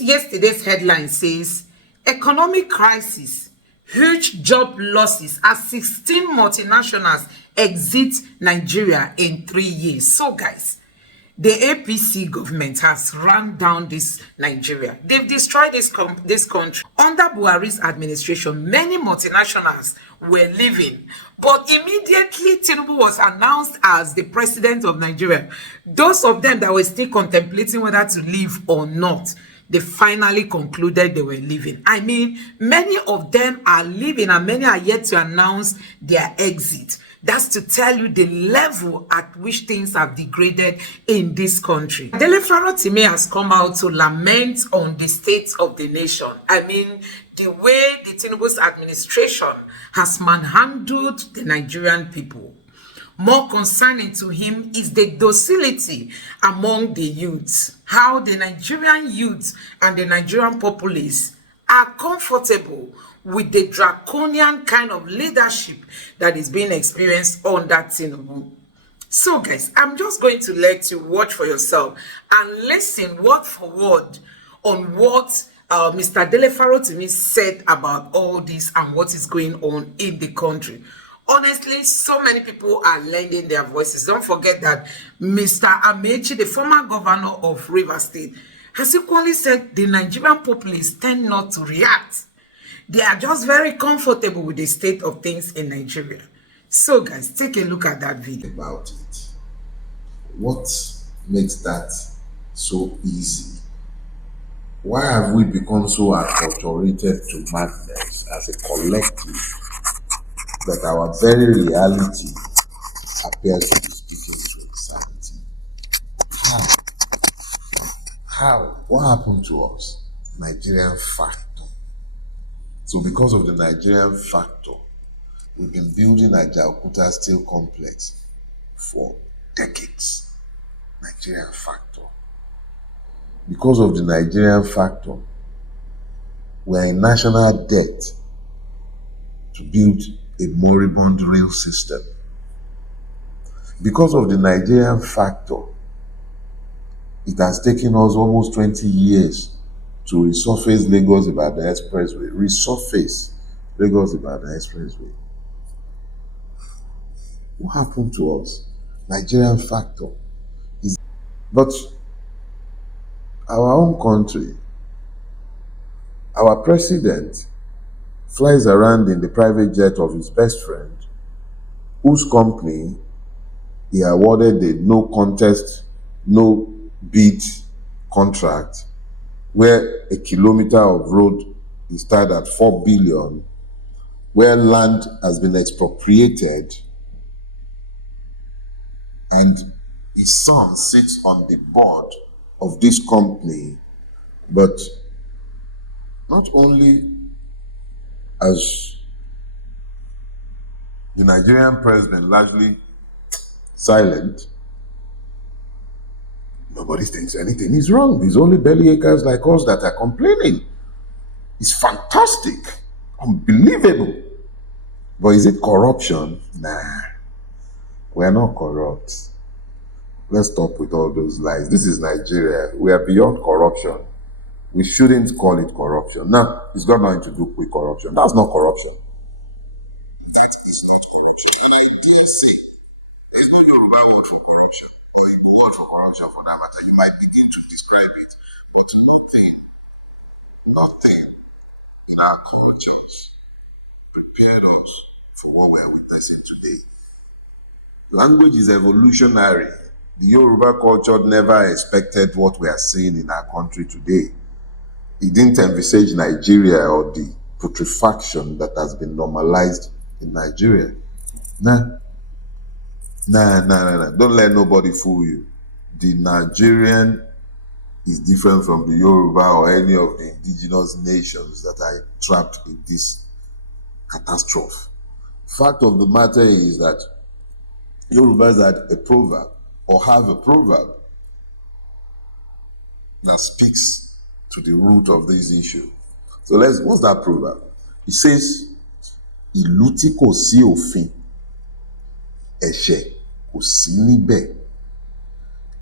This yesterday's headline says, economic crisis, huge job losses as 16 multinationals exit Nigeria in 3 years. So guys, the APC government has run down this Nigeria. They've destroyed this country. Under Buhari's administration, many multinationals were leaving. But immediately Tinubu was announced as the president of Nigeria, those of them that were still contemplating whether to leave or not, they finally concluded they were leaving. I mean, many of them are leaving and many are yet to announce their exit. That's to tell you the level at which things have degraded in this country. Dele Farotimi has come out to lament on the state of the nation. I mean, the way the Tinubu's administration has manhandled the Nigerian people. More concerning to him is the docility among the youths. How the Nigerian youth and the Nigerian populace are comfortable with the draconian kind of leadership that is being experienced under Tinubu. So guys, I'm just going to let you watch for yourself and listen word for word on what Mr. Dele Farotimi said about all this and what is going on in the country. Honestly, so many people are lending their voices. Don't forget that Mr. Amechi, the former governor of Rivers State, has equally said the Nigerian populace tend not to react. They are just very comfortable with the state of things in Nigeria. So guys, take a look at that video. About it. What makes that so easy? Why have we become so acculturated to madness as a collective that our very reality appears to be speaking to insanity? How? What happened to us? Nigerian factor. So because of the Nigerian factor, we've been building a Ajaokuta steel complex for decades. Nigerian factor. Because of the Nigerian factor, we're in national debt to build a moribund rail system. Because of the Nigerian factor, it has taken us almost 20 years to resurface Lagos-Ibadan Expressway. Resurface Lagos-Ibadan Expressway. What happened to us? Nigerian factor. But our own country, our president flies around in the private jet of his best friend, whose company he awarded the no contest, no bid contract, where a kilometer of road is tied at 4 billion, where land has been expropriated, and his son sits on the board of this company. But not only as the Nigerian president largely silent, nobody thinks anything is wrong. It's only bellyachers like us that are complaining. It's fantastic, unbelievable. But is it corruption? Nah, we're not corrupt. Let's stop with all those lies. This is Nigeria. We are beyond corruption. We shouldn't call it corruption. Now, it's got nothing to do with corruption. That's not corruption. That is not corruption. There's no Yoruba word for corruption. Or a word for corruption for that matter. You might begin to describe it, but nothing in our cultures prepared us for what we are witnessing today. Language is evolutionary. The Yoruba culture never expected what we are seeing in our country today. It didn't envisage Nigeria or the putrefaction that has been normalized in Nigeria. Nah. Don't let nobody fool you. The Nigerian is different from the Yoruba or any of the indigenous nations that are trapped in this catastrophe. Fact of the matter is that Yorubas had a proverb, or have a proverb, that speaks to the root of this issue. So what's that proverb? It says, "Ìlú tí kò sí òfin, ẹ̀ṣẹ̀ kò sí níbẹ̀."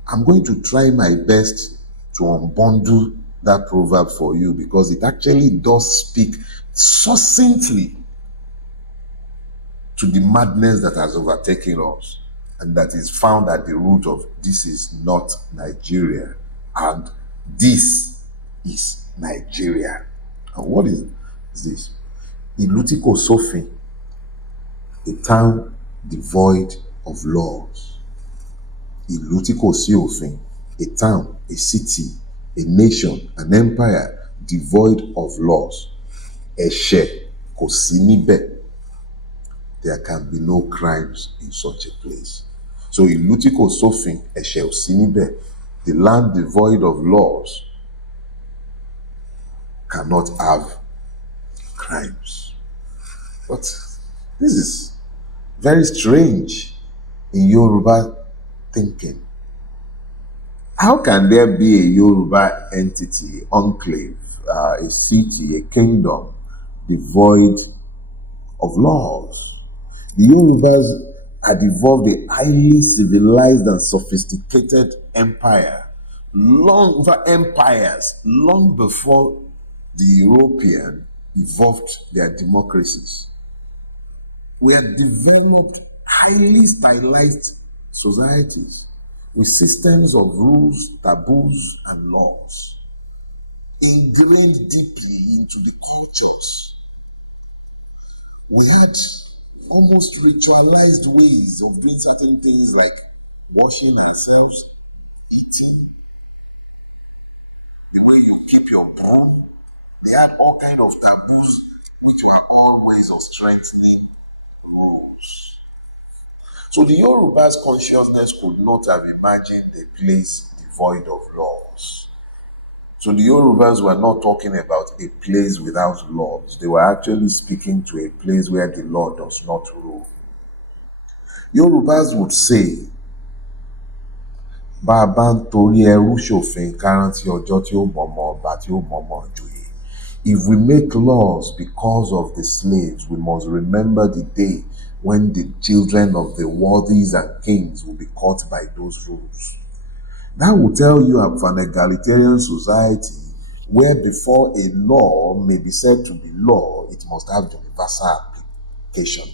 I'm going to try my best to unbundle that proverb for you because it actually does speak succinctly to the madness that has overtaken us and that is found at the root of this is not Nigeria and this is Nigeria. And what is this? Ilutiko Sofi, a town devoid of laws. Ilutiko Siofin, a town, a city, a nation, an empire devoid of laws. Eshe Kosinibe, there can be no crimes in such a place. So Ilutiko Sofin, Eshe Osinibe, the land devoid of laws cannot have crimes. But this is very strange in Yoruba thinking. How can there be a Yoruba entity, enclave, a city, a kingdom devoid of laws? The Yorubas had evolved a highly civilized and sophisticated empire, long before the European evolved their democracies. We had developed highly stylized societies with systems of rules, taboos, and laws ingrained deeply into the cultures. We had almost ritualized ways of doing certain things like washing ourselves, eating, the way you keep your palm. They had all kind of taboos which were all ways of strengthening rules. So the Yoruba's consciousness could not have imagined a place devoid of laws. So the Yorubas were not talking about a place without laws. They were actually speaking to a place where the law does not rule. Yorubas would say, Bàbá ń torí ẹrú ṣòfin kárántí ọjọ́ tí ó mọ̀mọ́ ọba tí ó mọ̀mọ́ ìjòyè. If we make laws because of the slaves, we must remember the day when the children of the worthies and kings will be caught by those rules. That will tell you of an egalitarian society where before a law may be said to be law, it must have universal application,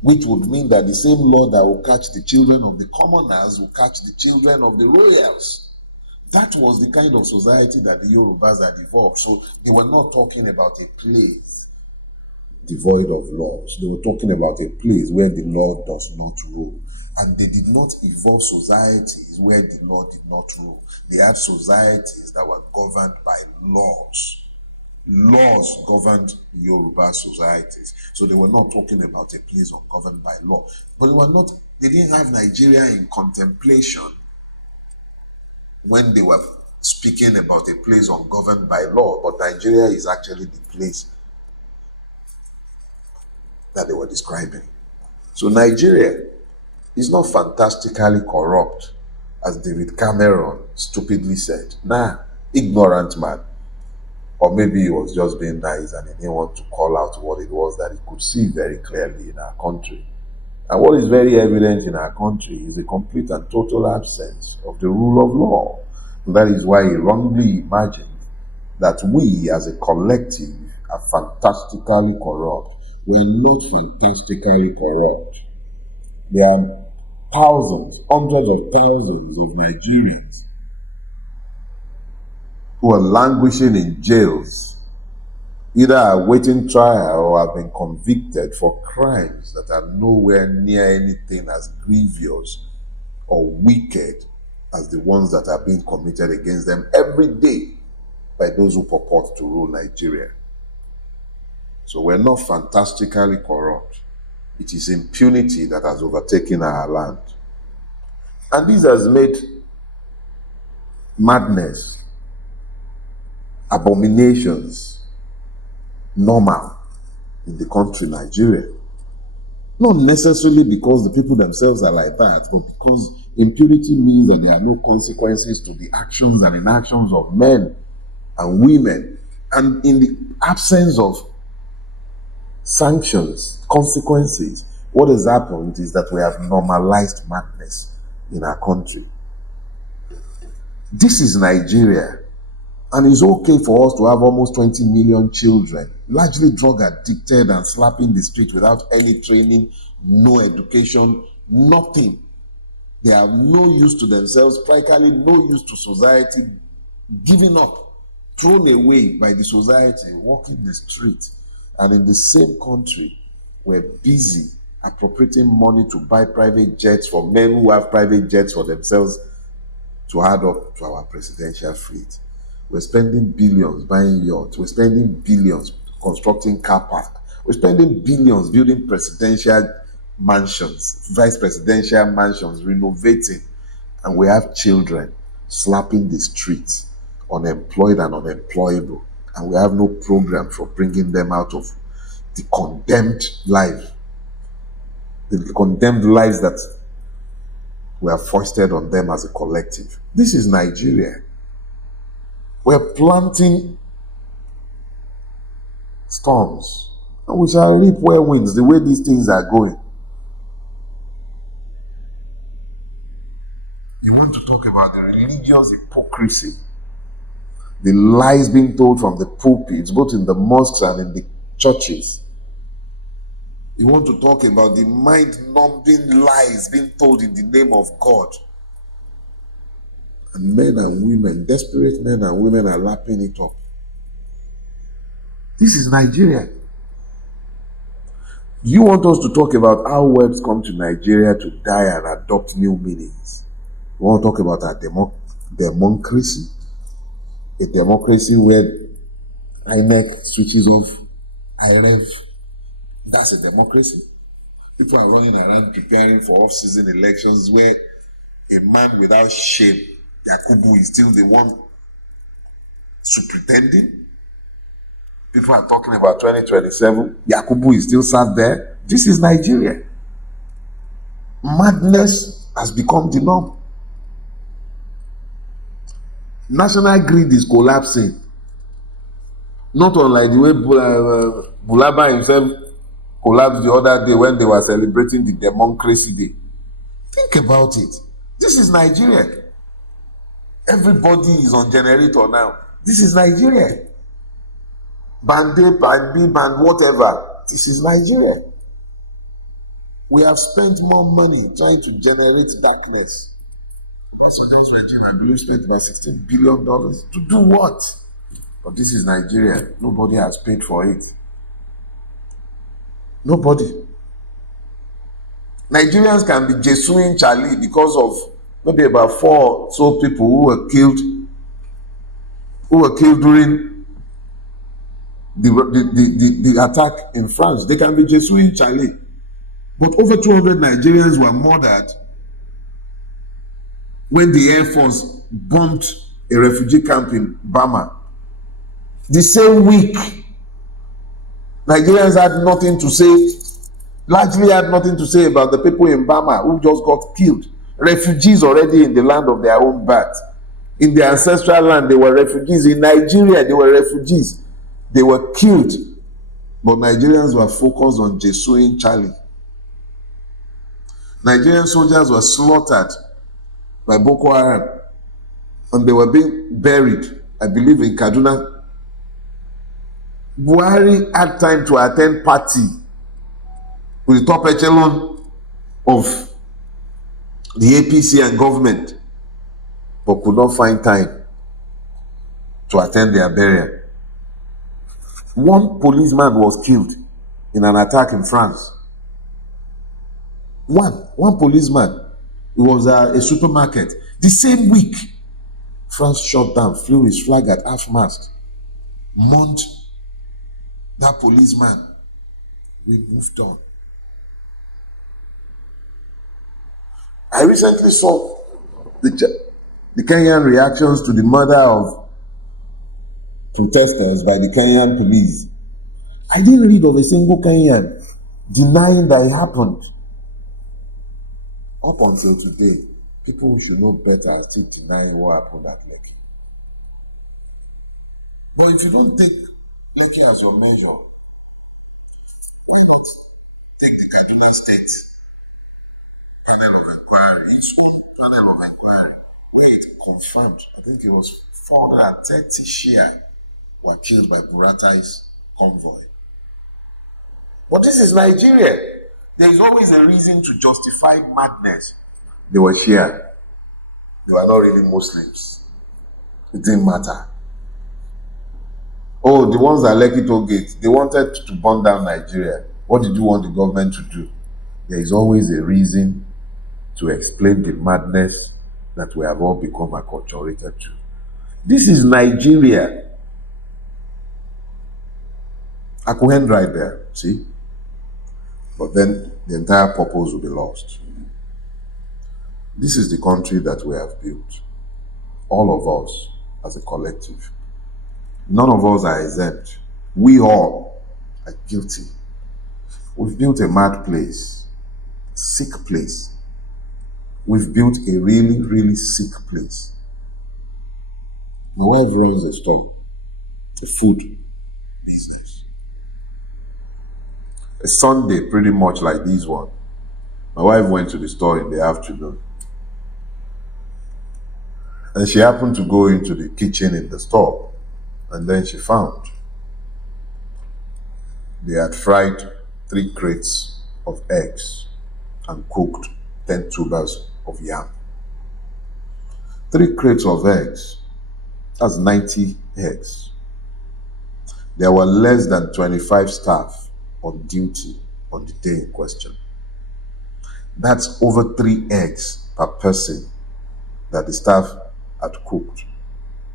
which would mean that the same law that will catch the children of the commoners will catch the children of the royals. That was the kind of society that the Yorubas had evolved. So they were not talking about a place devoid of laws. They were talking about a place where the law does not rule. And they did not evolve societies where the law did not rule. They had societies that were governed by laws. Laws governed Yoruba societies. So they were not talking about a place governed by law. But they didn't have Nigeria in contemplation when they were speaking about a place ungoverned by law. But Nigeria is actually the place that they were describing. So Nigeria is not fantastically corrupt, as David Cameron stupidly said. Nah, ignorant man. Or maybe he was just being nice and he didn't want to call out what it was that he could see very clearly in our country. And what is very evident in our country is the complete and total absence of the rule of law. And that is why he wrongly imagined that we as a collective are fantastically corrupt. We are not fantastically corrupt. There are thousands, hundreds of thousands of Nigerians who are languishing in jails, either awaiting trial or have been convicted for crimes that are nowhere near anything as grievous or wicked as the ones that are being committed against them every day by those who purport to rule Nigeria. So we're not fantastically corrupt. It is impunity that has overtaken our land. And this has made madness, abominations normal in the country Nigeria. Not necessarily because the people themselves are like that, but because impunity means that there are no consequences to the actions and inactions of men and women. And in the absence of sanctions, consequences, what has happened is that we have normalized madness in our country. This is Nigeria. And it's okay for us to have almost 20 million children, largely drug addicted and slapping the street without any training, no education, nothing. They have no use to themselves, practically no use to society, giving up, thrown away by the society, walking the street. And in the same country, we're busy appropriating money to buy private jets for men who have private jets for themselves to add up to our presidential fleet. We're spending billions buying yachts. We're spending billions constructing car park. We're spending billions building presidential mansions, vice presidential mansions, renovating. And we have children slapping the streets, unemployed and unemployable. And we have no program for bringing them out of the condemned life, the condemned lives that we have foisted on them as a collective. This is Nigeria. We're planting storms, and we shall reap whirlwinds the way these things are going. You want to talk about the religious hypocrisy, the lies being told from the pulpits, both in the mosques and in the churches. You want to talk about the mind-numbing lies being told in the name of God. And men and women, desperate men and women, are lapping it up. This is Nigeria. You want us to talk about how words come to Nigeria to die and adopt new meanings. We want to talk about our democracy. A democracy where INEC switches off IREV. That's a democracy. People are running around preparing for off-season elections where a man without shame, Yakubu, is still the one pretending. People are talking about 2027. Yakubu is still sat there. This is Nigeria. Madness has become the norm. National grid is collapsing. Not unlike the way Bulaba himself collapsed the other day when they were celebrating the Democracy Day. Think about it. This is Nigeria. Everybody is on generator now. This is Nigeria. Band A, Band B, Band whatever. This is Nigeria. We have spent more money trying to generate darkness. Sometimes Nigeria, I believe, spent about $16 billion to do what? But this is Nigeria. Nobody has paid for it. Nobody. Nigerians can be Jesuing Charlie because of maybe about 4 or so people who were killed during the attack in France. They can be Jesuing Charlie. But over 200 Nigerians were murdered when the Air Force bombed a refugee camp in Burma. The same week, Nigerians had nothing to say, largely had nothing to say about the people in Burma who just got killed. Refugees already in the land of their own birth. In their ancestral land, they were refugees. In Nigeria, they were refugees. They were killed. But Nigerians were focused on Jesuing Charlie. Nigerian soldiers were slaughtered by Boko Haram, and they were being buried, I believe, in Kaduna. Buhari had time to attend party with the top echelon of the APC and government, but could not find time to attend their burial. One policeman was killed in an attack in France. One policeman. It was a supermarket. The same week, France shut down, flew his flag at half-mast, mourned that policeman. We moved on. I recently saw the Kenyan reactions to the murder of protesters by the Kenyan police. I didn't read of a single Kenyan denying that it happened. Up until today, people who should know better are still denying what happened at Lekki. But if you don't take Lekki as your measure, why not take the Kaduna State panel of inquiry, its own panel of inquiry, It confirmed, I think it was 430 Shia were killed by Buratai's convoy. But this is Nigeria. There is always a reason to justify madness. They were Shia. They were not really Muslims. It didn't matter. Oh, the ones that Lekki toll gate, they wanted to burn down Nigeria. What did you want the government to do? There is always a reason to explain the madness that we have all become acculturated to. This is Nigeria. I could end right there, see? But then the entire purpose will be lost. This is the country that we have built. All of us as a collective. None of us are exempt. We all are guilty. We've built a mad place, sick place. We've built a really, really sick place. My wife runs a store, a food business. A Sunday, pretty much like this one, my wife went to the store in the afternoon. And she happened to go into the kitchen in the store. And then she found they had fried 3 crates of eggs and cooked 10 tubers of yam. 3 crates of eggs, that's 90 eggs. There were less than 25 staff on duty on the day in question. That's over 3 eggs per person that the staff had cooked.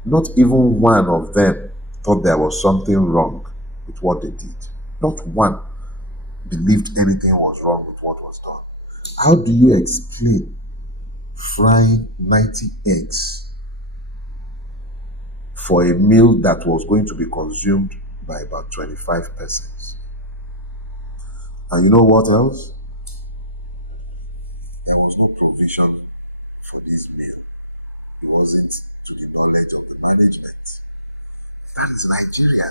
Not even one of them thought there was something wrong with what they did. Not one believed anything was wrong with what was done. How do you explain frying 90 eggs for a meal that was going to be consumed by about 25 persons? And you know what else? There was no provision for this meal. It wasn't to the knowledge of the management. That is Nigeria.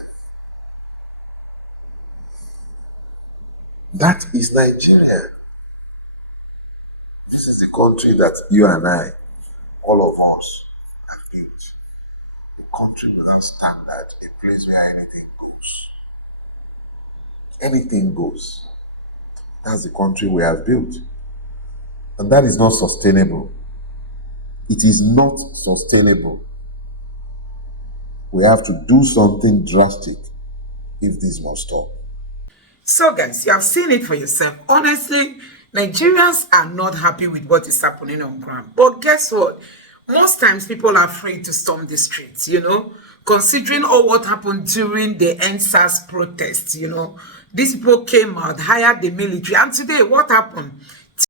That is Nigeria. This is the country that you and I, all of us, have built. A country without standard, a place where anything goes. Anything goes. That's the country we have built. And that is not sustainable. It is not sustainable. We have to do something drastic if this must stop. So, guys, you have seen it for yourself. Honestly, Nigerians are not happy with what is happening on ground. But guess what? Most times people are afraid to storm the streets, considering all what happened during the NSAS protests, These people came out, hired the military. And today, what happened?